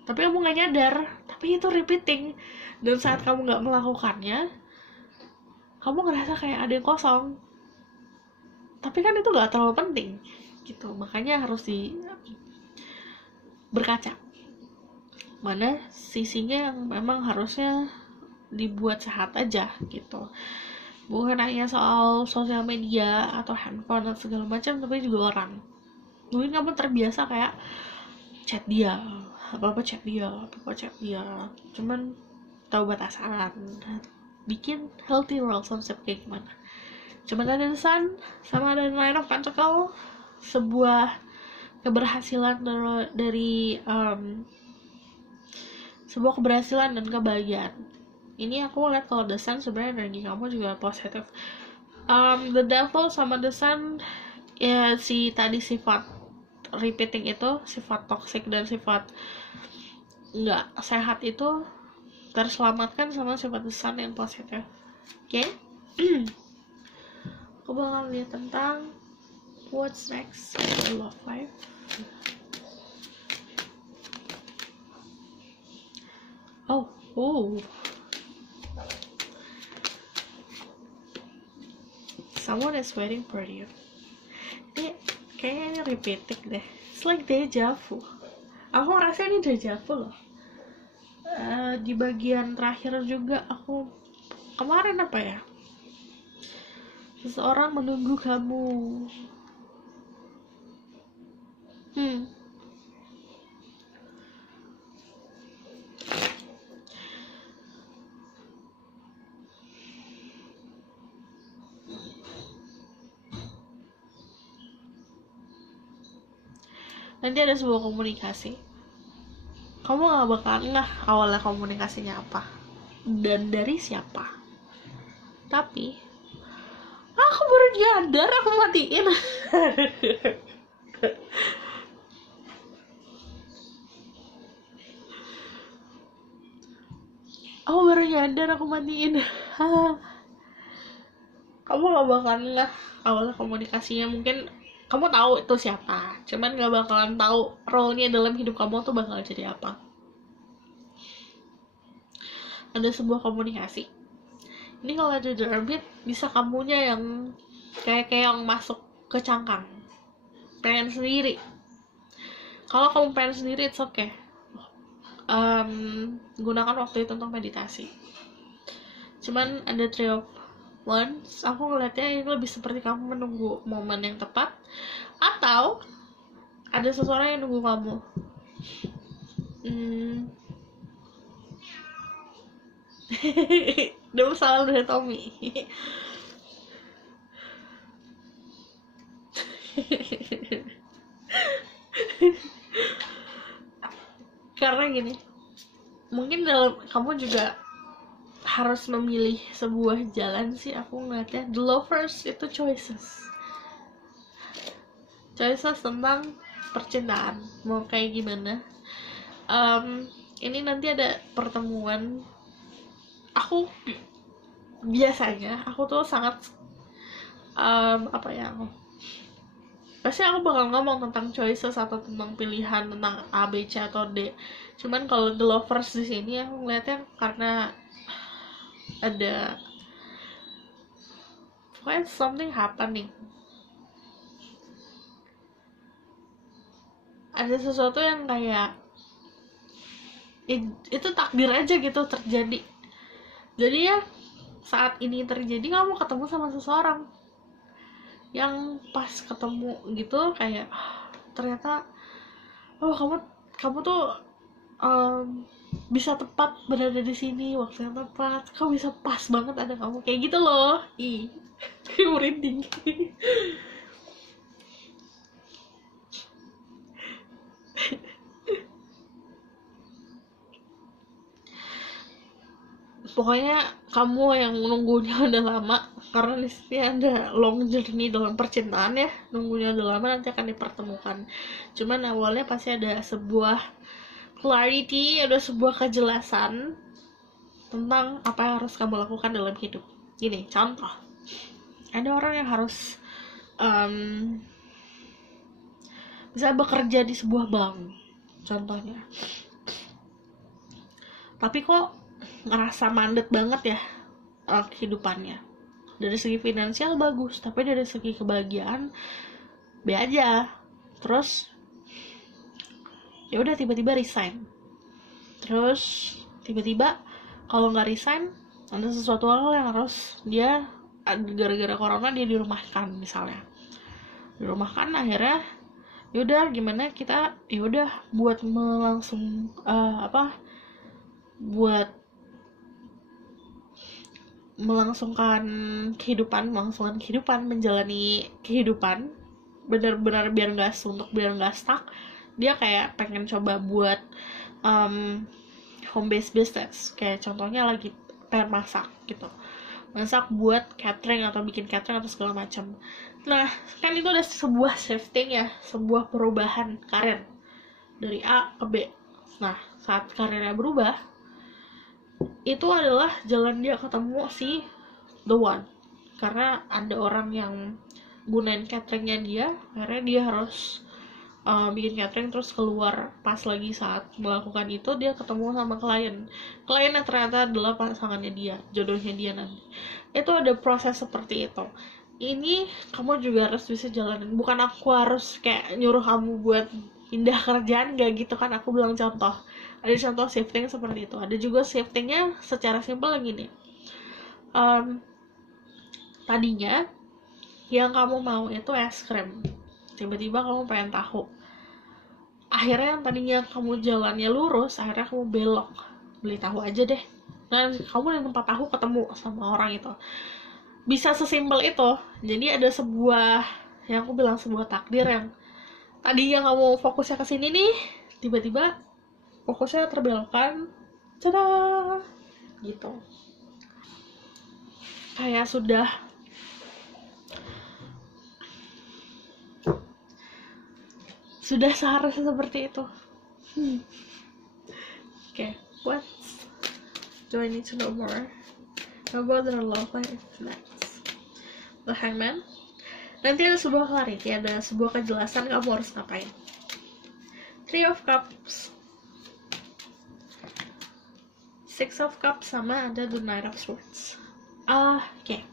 tapi kamu nggak nyadar, tapi itu repeating, dan saat kamu nggak melakukannya kamu ngerasa kayak ada yang kosong, tapi kan itu nggak terlalu penting gitu. Makanya harus berkaca mana sisinya yang memang harusnya dibuat sehat aja gitu, bukan hanya soal sosial media atau handphone atau segala macam, tapi juga orang. Mungkin kamu terbiasa kayak chat dia, apa chat dia, cuman tahu batasan, bikin healthy relationship kayak gimana. Cuman ada Sun sama ada Nine of Pentacles, sebuah keberhasilan dari sebuah keberhasilan dan kebahagiaan. Ini aku lihat kalau The Sun sebenarnya energi kamu juga positif. The Devil sama The Sun ya, tadi sifat repeating itu, sifat toxic dan sifat nggak sehat itu terselamatkan sama sifat The Sun yang positif. Oke? Aku bakal lihat tentang what's next in your love life. Oh. Someone is waiting for you. Ini kayaknya repeating deh. It's like deja vu. Aku ngerasa ini deja vu loh. Di bagian terakhir juga aku kemarin apa ya? Seseorang menunggu kamu. Nanti ada sebuah komunikasi. Kamu gak bakal ngeh awalnya komunikasinya apa dan dari siapa. Tapi aku baru nyadar aku matiin. Aku baru nyadar aku matiin. Kamu gak bakal ngeh awalnya komunikasinya, mungkin kamu tahu itu siapa, cuman gak bakalan tahu role-nya dalam hidup kamu tuh bakal jadi apa. Ada sebuah komunikasi Ini kalau ada the Hermit, bisa kamunya yang kayak yang masuk ke cangkang, pengen sendiri. Kalau kamu pengen sendiri, it's okay. Gunakan waktu itu untuk meditasi. Cuman ada Three of Wands, aku ngeliatnya ini lebih seperti kamu menunggu momen yang tepat, atau ada seseorang yang nunggu kamu. Udah salam dari Tommy. Karena gini, mungkin dalam kamu juga harus memilih sebuah jalan sih, aku ngeliatnya. The Lovers itu choices tentang percintaan, mau kayak gimana. Ini nanti ada pertemuan. Aku biasanya aku tuh sangat pasti aku bakal ngomong tentang choices atau tentang pilihan, tentang A, B, C atau D. Cuman kalau The Lovers di sini aku ngeliatnya karena ada something happening, ada sesuatu yang kayak itu takdir aja gitu terjadi. Jadi ya saat ini terjadi, kamu ketemu sama seseorang yang pas ketemu gitu kayak ternyata kamu tuh bisa tepat berada di sini, waktu yang tepat, kamu bisa pas banget ada kamu, kayak gitu loh. Merinding. Pokoknya kamu yang nunggunya udah lama, karena di sini ada long journey dalam percintaan ya. Nunggunya udah lama, nanti akan dipertemukan. Cuman awalnya pasti ada sebuah clarity, ada sebuah kejelasan tentang apa yang harus kamu lakukan dalam hidup. Gini, contoh, ada orang yang harus bisa bekerja di sebuah bank, contohnya, tapi kok ngerasa mandet banget ya kehidupannya. Dari segi finansial bagus, tapi dari segi kebahagiaan be aja. Terus ya udah tiba-tiba resign. Terus tiba-tiba kalau nggak resign, ada sesuatu hal yang harus dia, gara-gara corona dia dirumahkan misalnya. Dirumahkan, akhirnya yaudah gimana kita, yaudah buat buat melangsungkan kehidupan, menjalani kehidupan benar-benar biar nggak stuck. Dia kayak pengen coba buat home based business, kayak contohnya lagi pengen masak gitu, masak buat catering atau bikin catering atau segala macam. Nah kan itu ada sebuah shifting ya, sebuah perubahan karir dari A ke B. Nah saat karirnya berubah, itu adalah jalan dia ketemu si the one, karena ada orang yang gunain cateringnya dia, akhirnya dia harus bikin catering. Terus keluar pas lagi saat melakukan itu, dia ketemu sama kliennya ternyata adalah pasangannya dia, jodohnya dia nanti. Itu ada proses seperti itu. Ini kamu juga harus bisa jalanin. Bukan aku harus kayak nyuruh kamu buat pindah kerjaan, gak gitu kan. Aku bilang contoh, ada contoh shifting seperti itu. Ada juga shiftingnya secara simpel gini, tadinya yang kamu mau itu es krim, tiba-tiba kamu pengen tahu. Akhirnya yang tadinya kamu jalannya lurus, akhirnya kamu belok, beli tahu aja deh. Nah kamu di tempat tahu ketemu sama orang itu. Bisa sesimpel itu. Jadi ada sebuah, yang aku bilang sebuah takdir, yang tadinya kamu fokusnya ke sini nih, tiba-tiba fokusnya terbelokkan, tada, gitu. Kayak sudah seharusnya seperti itu. Okay, what do I need to know more about their love life next? The Hangman. Nanti ada sebuah clarity, ada sebuah kejelasan kamu harus ngapain. Three of Cups, Six of Cups, sama ada the Knight of Swords. Oke.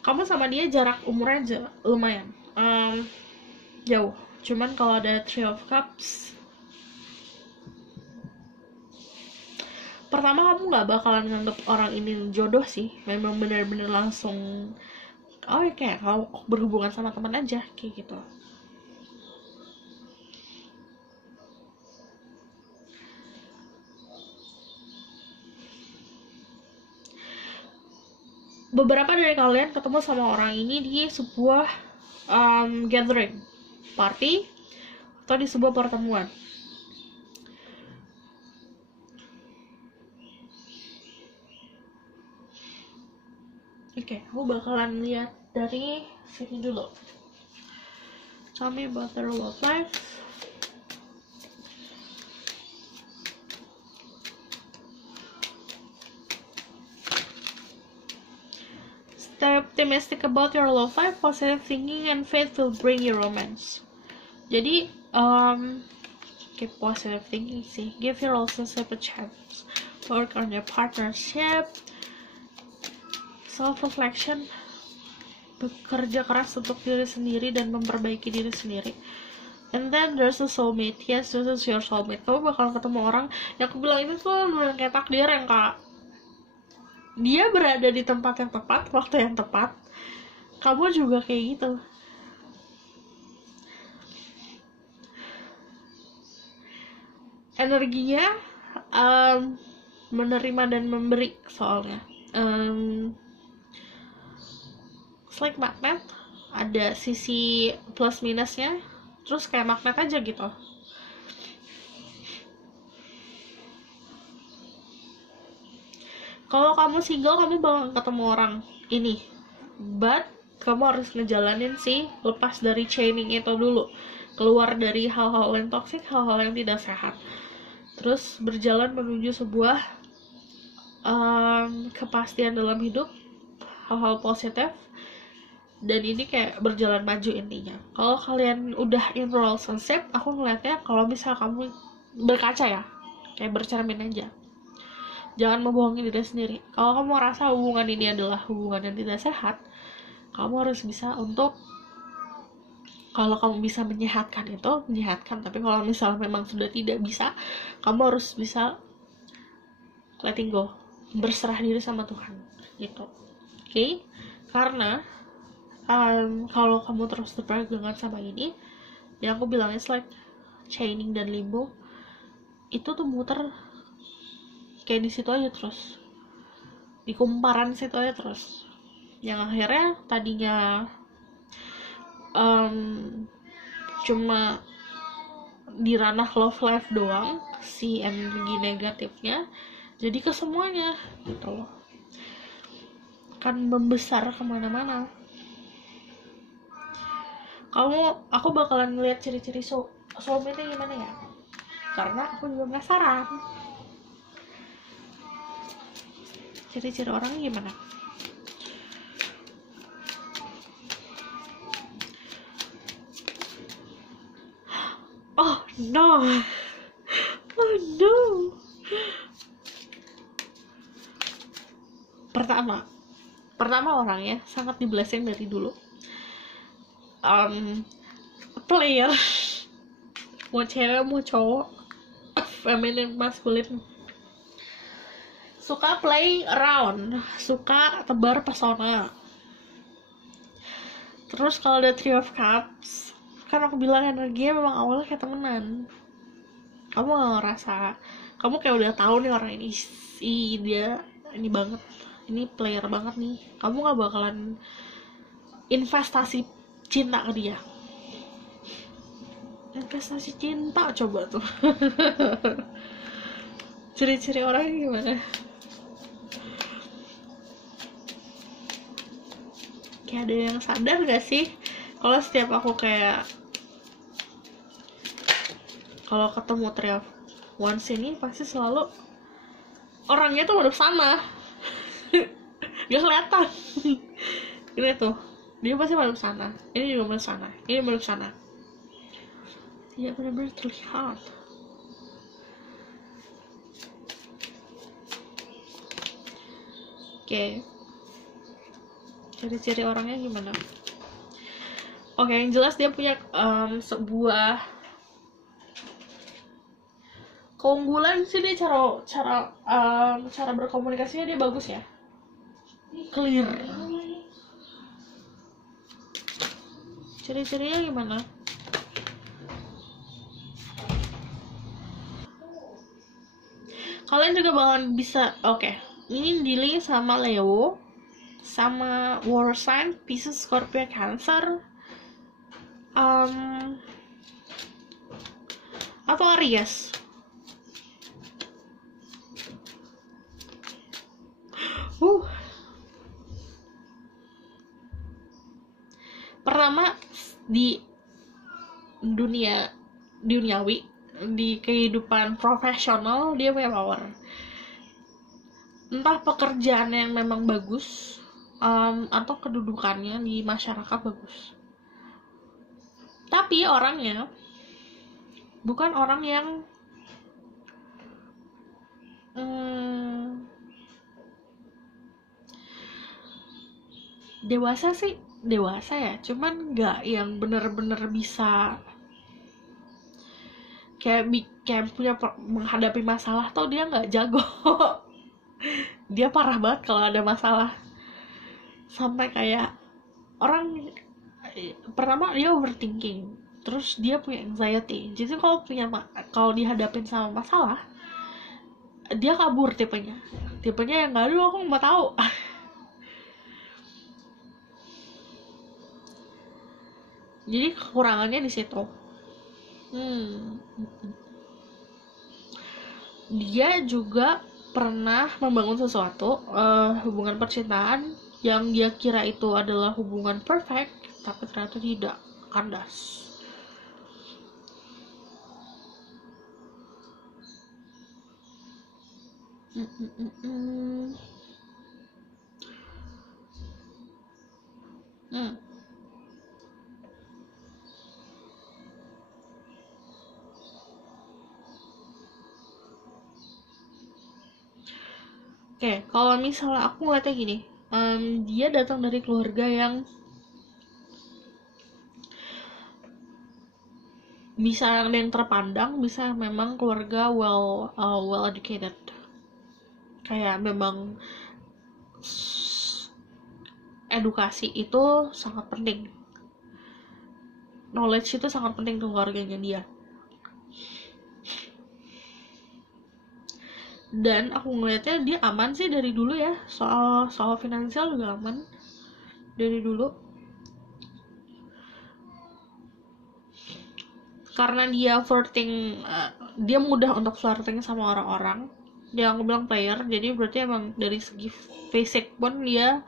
Kamu sama dia jarak umurnya lumayan jauh. Cuman kalau ada Three of Cups, pertama kamu nggak bakalan nganggap orang ini jodoh sih. Memang bener-bener langsung kayak kamu berhubungan sama teman aja kayak gitu. Beberapa dari kalian ketemu sama orang ini di sebuah gathering, party, atau di sebuah pertemuan. Oke, aku bakalan lihat dari sini dulu. Tell me about their love life. Stay optimistic about your love life. Positive thinking and faith will bring you romance. Jadi, keep positive thinking sih. Give your relationship a chance. Work on your partnership. Self-reflection. Bekerja keras untuk diri sendiri dan memperbaiki diri sendiri. And then there's a soulmate. Yes, this is your soulmate. Kamu bakal ketemu orang yang aku bilang itu tuh kayak takdir yang kak. Dia berada di tempat yang tepat, waktu yang tepat. Kamu juga kayak gitu. Energinya menerima dan memberi soalnya. It's like magnet. Ada sisi plus minusnya. Terus kayak magnet aja gitu. Kalau kamu single, kamu bakal ketemu orang ini. But kamu harus ngejalanin sih, lepas dari chaining itu dulu. Keluar dari hal-hal yang toksik, hal-hal yang tidak sehat. Terus berjalan menuju sebuah kepastian dalam hidup, hal-hal positif. Dan ini kayak berjalan maju intinya. Kalau kalian udah in relationship, aku ngeliatnya kalau misal kamu berkaca ya, kayak bercermin aja. Jangan membohongi diri sendiri. Kalau kamu merasa hubungan ini adalah hubungan yang tidak sehat, kamu harus bisa untuk, kalau kamu bisa menyehatkan itu, menyehatkan. Tapi kalau misalnya memang sudah tidak bisa, kamu harus bisa letting go, berserah diri sama Tuhan gitu. Oke? Karena kalau kamu terus berpegangan sama ini, yang aku bilang it's like chaining dan limbo, itu tuh muter kayak di situ aja terus, di kumparan situ aja terus, yang akhirnya tadinya cuma di ranah love life doang si energi negatifnya, jadi ke semuanya gitu loh, kan membesar kemana-mana. Aku bakalan ngeliat ciri-ciri soulmate-nya gimana ya, karena aku juga penasaran ciri-ciri orangnya gimana. Oh no, oh no. Pertama orangnya sangat di blessing dari dulu. Player, mau cewek mau cowok, feminine masculine, suka play around, suka tebar pesona. Terus kalau ada Three of Cups, kan aku bilang energinya memang awalnya kayak temenan. Kamu gak ngerasa, kamu kayak udah tahu nih orang ini, dia ini banget, ini player banget nih. Kamu gak bakalan investasi cinta ke dia. Investasi cinta coba tuh. Ciri-ciri orangnya gimana? Kayak ada yang sadar gak sih kalau setiap aku kayak kalau ketemu Three of Wands ini pasti selalu orangnya tuh menurut sana. Gak kelihatan. Ini tuh, dia pasti menurut sana, ini juga menurut sana, ini menurut sana. Ya benar-benar terlihat. Oke, ciri-ciri orangnya gimana? Oke, yang jelas dia punya sebuah keunggulan sih, dia cara berkomunikasinya dia bagus ya, clear. Ciri-cirinya gimana? Kalian juga bakalan bisa, oke, ini dealing sama Leo, sama War Sign, Pisces, Scorpio, Cancer, atau Aries. Pertama, di duniawi, di kehidupan profesional dia punya power. Entah pekerjaannya yang memang bagus, atau kedudukannya di masyarakat bagus. Tapi orangnya bukan orang yang dewasa ya, cuman nggak yang bener-bener bisa kayak punya menghadapi masalah tuh dia nggak jago. Dia parah banget kalau ada masalah, sampai kayak orang pertama dia overthinking, terus dia punya anxiety. Jadi kalau dihadapin sama masalah dia kabur, tipenya yang nggak, dulu aku nggak tahu. Jadi kekurangannya di situ. Dia juga pernah membangun sesuatu, hubungan percintaan yang dia kira itu adalah hubungan perfect, tapi ternyata tidak, kandas. Oke, kalau misalnya aku ngeliatnya gini, dia datang dari keluarga yang bisa ada yang terpandang, bisa memang keluarga well educated. Kayak memang edukasi itu sangat penting, knowledge itu sangat penting untuk keluarganya dia. Dan aku ngeliatnya dia aman sih dari dulu ya, soal finansial juga aman dari dulu, karena dia flirting, dia mudah untuk flirting sama orang-orang. Dia aku bilang player, jadi berarti emang dari segi fisik pun dia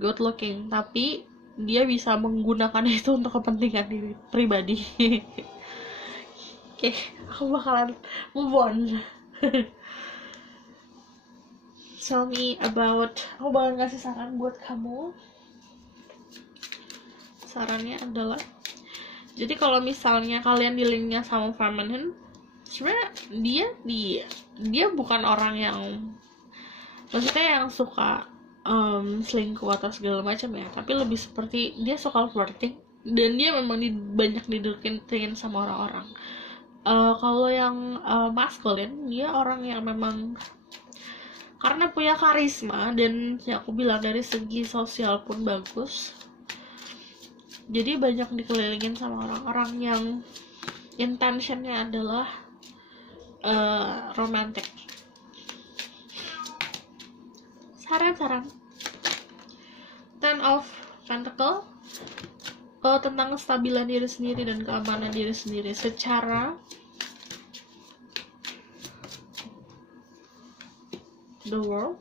good looking, tapi dia bisa menggunakan itu untuk kepentingan diri pribadi. Oke, aku bakalan move on. Tell me about, aku bakal ngasih saran buat kamu. Sarannya adalah, jadi kalau misalnya kalian dealingnya sama feminine, sebenarnya dia bukan orang yang, maksudnya yang suka selingkuh atau segala macam ya, tapi lebih seperti dia suka flirting, dan dia memang banyak dideketin sama orang-orang. Kalau yang maskulin, dia orang yang memang karena punya karisma, dan yang aku bilang dari segi sosial pun bagus, jadi banyak dikelilingin sama orang-orang yang intentionnya adalah romantic. Saran-saran, Ten of Pentacle, tentang kestabilan diri sendiri dan keamanan diri sendiri secara the world.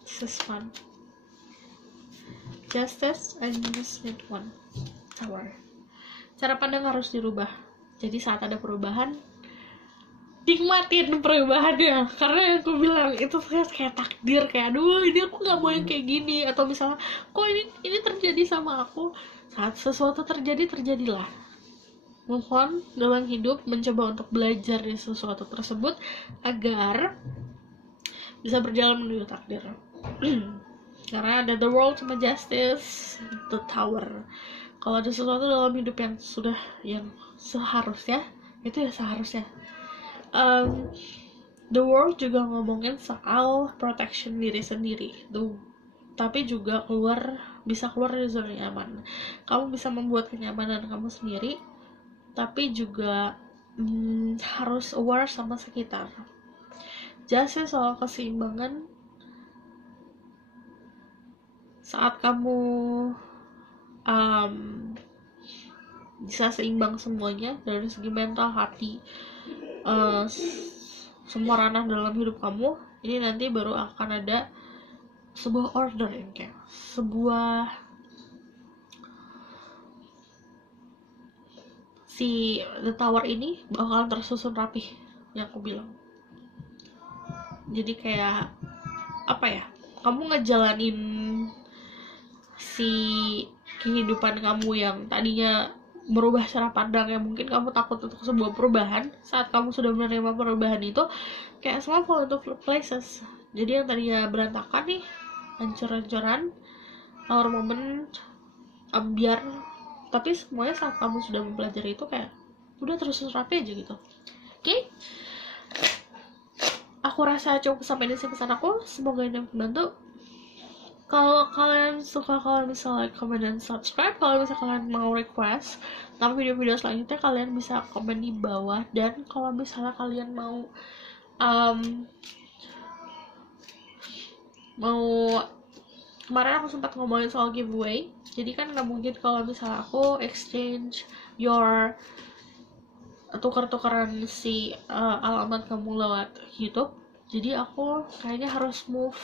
This is fun. Justice, I just need one. Tower. Cara pandang harus dirubah. Jadi saat ada perubahan, nikmatin perubahannya. Karena yang aku bilang itu kayak takdir, kayak aduh ini aku nggak mau yang kayak gini, atau misalnya kok ini terjadi sama aku. Saat sesuatu terjadi, terjadilah. Move on dalam hidup, mencoba untuk belajar dari sesuatu tersebut agar bisa berjalan menuju takdir. Karena ada the world sama justice, the tower. Kalau ada sesuatu dalam hidup yang sudah yang seharusnya, itu ya seharusnya. The world juga ngomongin soal protection diri sendiri tuh, tapi juga bisa keluar dari zona nyaman. Kamu bisa membuat kenyamanan kamu sendiri, tapi juga harus aware sama sekitar. Justice soal keseimbangan. Saat kamu bisa seimbang semuanya dari segi mental, hati, semua ranah dalam hidup kamu, ini nanti baru akan ada sebuah order yang kayak sebuah the tower ini bakalan tersusun rapih yang aku bilang. Jadi kayak apa ya, kamu ngejalanin si kehidupan kamu yang tadinya merubah cara pandang yang mungkin kamu takut untuk sebuah perubahan. Saat kamu sudah menerima perubahan itu, kayak semua fall into places. Jadi yang tadinya berantakan nih, hancur-hancuran, our moment, ambiar, tapi semuanya saat kamu sudah mempelajari itu kayak udah terus rapi aja gitu. Oke? Aku rasa cukup sampai di sini pesan aku. Semoga ini membantu. Kalau kalian suka, kalian bisa like, comment, dan subscribe. Kalau misalnya kalian mau request tentang video-video selanjutnya, kalian bisa komen di bawah. Dan kalau misalnya kalian mau kemarin aku sempat ngomongin soal giveaway. Jadi kan nggak mungkin kalau misalnya aku exchange tuker-tukeran si alamat kamu lewat YouTube. Jadi aku kayaknya harus move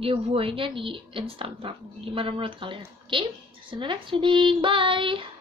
giveaway-nya di Instagram. Gimana menurut kalian? Oke, see you in the next reading. Bye!